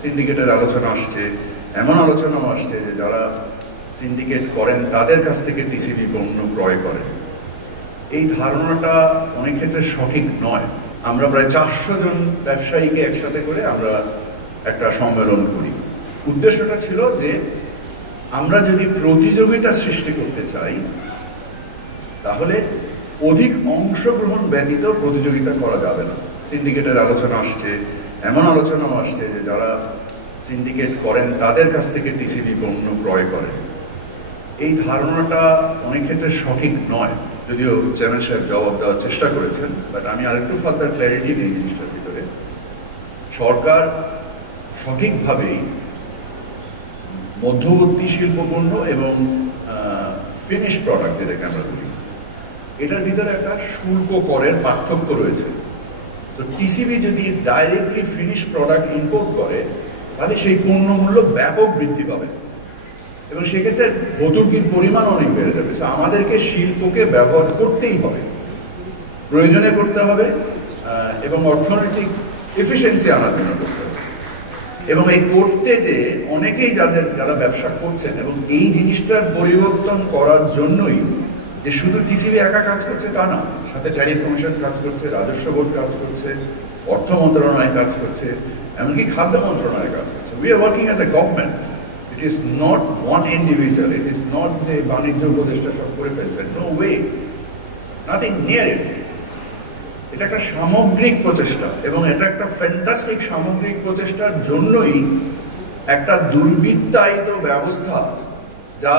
সিন্ডিকেটের আলোচনা আসছে, এমন আলোচনাও আসছে যে যারা সিন্ডিকেট করেন তাদের কাছ থেকে টিসিবি পণ্য ক্রয় করে। এই ধারণাটা অনেক ক্ষেত্রে সঠিক নয়। আমরা প্রায় 400 জন ব্যবসায়ীকে একসাথে করে আমরা একটা সম্মেলন করি। উদ্দেশ্যটা ছিল যে আমরা যদি প্রতিযোগিতা সৃষ্টি করতে চাই তাহলে অধিক অংশগ্রহণ ব্যতীত প্রতিযোগিতা করা যাবে না। সিন্ডিকেটের আলোচনা আসছে, এমন আলোচনাও আসছে যে যারা সিন্ডিকেট করেন তাদের কাছ থেকে টিসিবি পণ্য ক্রয় করে। এই ধারণাটা অনেক ক্ষেত্রে সঠিক নয়, যদিও চেয়ারম্যান সাহেব জবাব দেওয়ার চেষ্টা করেছেন, বাট আমি আরেকটু ফার্দার ক্ল্যারিটি দিই জিনিসটার ভিতরে। সরকার সঠিকভাবেই মধ্যবর্তী শিল্পপণ্য এবং ফিনিশ প্রোডাক্ট যেটাকে আমরা বলি, এটার ভিতরে একটা শুল্ক করের পার্থক্য রয়েছে। তো টিসিবি যদি ডাইরেক্টলি ফিনিশ প্রোডাক্ট ইম্পোর্ট করে তাহলে সেই পণ্য মূল্য ব্যাপক বৃদ্ধি পাবে এবং সেক্ষেত্রে ভর্তুকির পরিমাণ অনেক বেড়ে যাবে। তো আমাদেরকে শিল্পকে ব্যবহার করতেই হবে, প্রয়োজনে করতে হবে এবং অর্থনৈতিক এফিসিয়েন্সি আনার জন্য করতে হবে। এবং এই করতে যে অনেকেই যারা ব্যবসা করছেন এবং এই জিনিসটার পরিবর্তন করার জন্যই যে শুধু টিসিবি একা কাজ করছে তা না, সাথে ট্যারিফ কমিশন কাজ করছে, রাজস্ব বোর্ড কাজ করছে, অর্থ মন্ত্রণালয় কাজ করছে, এমনকি খাদ্য মন্ত্রণালয় কাজ করছে। We are working as a government. It is not one individual, it is not যে বাণিজ্য উপদেষ্টা সব করে ফেলছেন, নো ওয়ে, নাথিং নিয়ার ইট। এটা একটা সামগ্রিক প্রচেষ্টা এবং এটা একটা ফ্যান্টাস্টিক সামগ্রিক প্রচেষ্টার জন্যই একটা দুর্বৃত্তায়িত ব্যবস্থা যা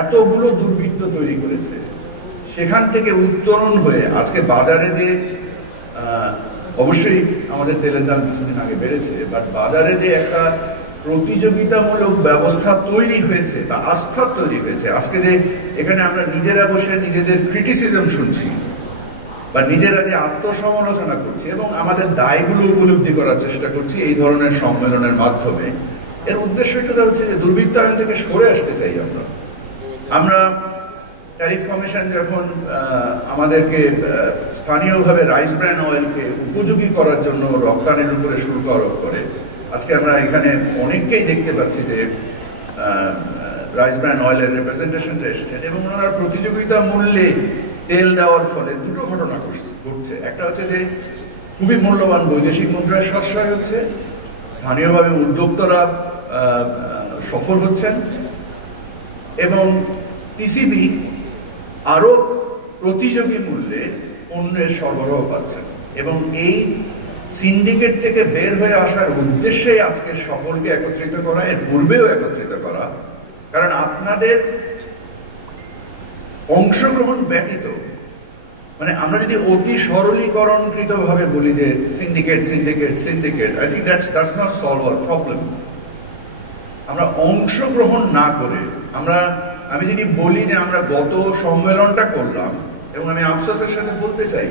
এতগুলো দুর্বৃত্ত তৈরি করেছে সেখান থেকে উত্তরণ হয়ে আজকে বাজারে যে অবশ্যই আমাদের তেলের দাম কিছুদিন আগে বেড়েছে, বাট বাজারে যে একটা প্রতিযোগিতামূলক ব্যবস্থা তৈরি হয়েছে বা আস্থা তৈরি হয়েছে, আজকে যে এখানে আমরা নিজেরা বসে নিজেদের ক্রিটিসিজম শুনছি বা নিজেরা যে আত্মসমালোচনা করছি এবং আমাদের দায়গুলো উপলব্ধি করার চেষ্টা করছি এই ধরনের সম্মেলনের মাধ্যমে, এর উদ্দেশ্যটা হচ্ছে যে দুর্বৃত্তায়ন থেকে সরে আসতে চাই। আমরা ট্যারিফ কমিশন যখন আমাদেরকে স্থানীয়ভাবে রাইস ব্র্যান অয়েলকে উপযোগী করার জন্য রপ্তানির উপরে শুল্ক আরোপ করে, আজকে আমরা এখানে অনেককেই দেখতে পাচ্ছি যে রাইস ব্র্যান অয়েলের রিপ্রেজেন্টেশনরা এসছেন এবং ওনারা প্রতিযোগিতা মূল্যে তেল দেওয়ার ফলে দুটো ঘটনা ঘটছে। একটা হচ্ছে যে খুবই মূল্যবান বৈদেশিক মুদ্রার সাশ্রয় হচ্ছে, স্থানীয়ভাবে উদ্যোক্তারা সফল হচ্ছেন এবং টিসিবি আরো প্রতিযোগী মূল্যে পণ্যের সরবরাহ পাচ্ছেন। এবং এই সিন্ডিকেট থেকে বের হয়ে আসার উদ্দেশ্যেই আজকে সকলকে একত্রিত করা, এর পূর্বেও একত্রিত করা, কারণ আপনাদের অংশগ্রহণ ব্যতীত, মানে আমরা যদি অতি সরলীকরণকৃত ভাবে বলি যে syndicate syndicate syndicate, I think that's not solve hour problem. আমরা অংশগ্রহণ না করে আমি যদি বলি যে আমরা গত সম্মেলনটা করলাম এবং আমি আফসোসের সাথে বলতে চাই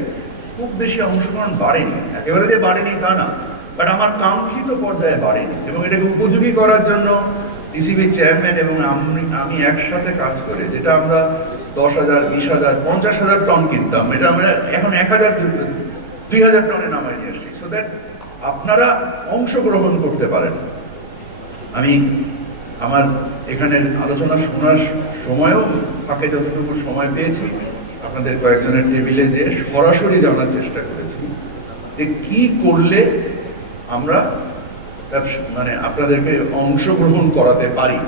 খুব বেশি অংশগ্রহণ বাড়েনি, একেবারে যে বাড়েনি তা না, বাট আমার কাঙ্ক্ষিত পর্যায়ে বাড়েনি। এবং এটাকে উপযোগী করার জন্য টিসিবি চেয়ারম্যান এবং আমি একসাথে কাজ করে, যেটা আমরা 10,000, 20,000, 50,000 টন কিনতাম, এটা আমরা এখন 1,000, 2,000 টনে নামাই নিয়ে এসেছি, সো দ্যাট আপনারা অংশগ্রহণ করতে পারেন। আমি আমার এখানে আলোচনা শোনার সময়ও ফাঁকে যতটুকু সময় পেয়েছি আপনাদের কয়েকজনের টেবিলে যে সরাসরি জানার চেষ্টা করেছি যে কি করলে আমরা মানে আপনাদেরকে অংশগ্রহণ করাতে পারি,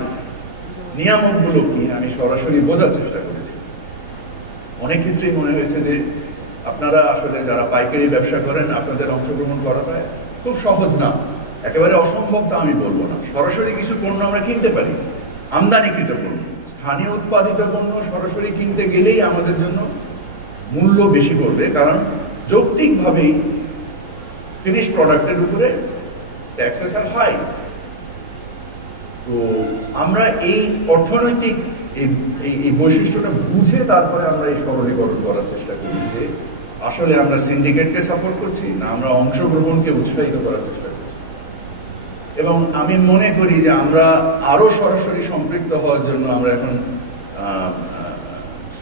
নিয়ামকগুলো কি আমি সরাসরি বোঝার চেষ্টা করেছি। অনেক ক্ষেত্রেই মনে হয়েছে যে আপনারা আসলে যারা পাইকারি ব্যবসা করেন আপনাদের অংশগ্রহণ করাটা খুব সহজ না, একেবারে অসম্ভব তা আমি বলবো না। সরাসরি কিছু পণ্য আমরা কিনতে পারি, আমদানিকৃত পণ্য, স্থানীয় উৎপাদিত পণ্য সরাসরি কিনতে গেলেই আমাদের জন্য মূল্য বেশি পড়বে, কারণ যৌক্তিকভাবেই ফিনিশ প্রোডাক্টের উপরে ট্যাক্সেস আর হাই। তো আমরা এই অর্থনৈতিক এই বৈশিষ্ট্যটা বুঝে তারপরে আমরা এই সরলীকরণ করার চেষ্টা করি যে আসলে আমরা সিন্ডিকেটকে সাপোর্ট করছি না আমরা অংশগ্রহণকে উৎসাহিত করার চেষ্টা করছি। এবং আমি মনে করি যে আমরা আরো সরাসরি সম্পৃক্ত হওয়ার জন্য আমরা এখন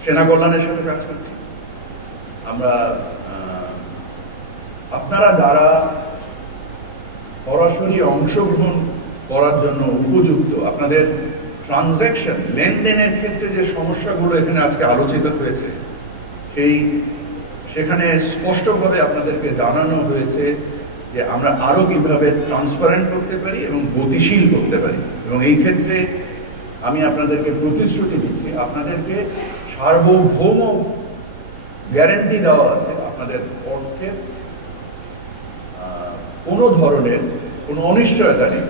সেনা কল্যাণের সাথে কাজ করছি। আমরা আপনারা যারা সরাসরি অংশগ্রহণ করার জন্য উপযুক্ত। আপনাদের ট্রানজ্যাকশন লেনদেনের ক্ষেত্রে যে সমস্যাগুলো এখানে আজকে আলোচিত হয়েছে সেখানে স্পষ্টভাবে আপনাদেরকে জানানো হয়েছে যে আমরা আরো কিভাবে ট্রান্সপারেন্ট করতে পারি এবং গতিশীল করতে পারি। এবং এই ক্ষেত্রে আমি আপনাদেরকে প্রতিশ্রুতি দিচ্ছি, আপনাদেরকে সার্বভৌম গ্যারান্টি দেওয়া আছে আপনাদের অর্থের কোনো ধরনের কোনো অনিশ্চয়তা নেই।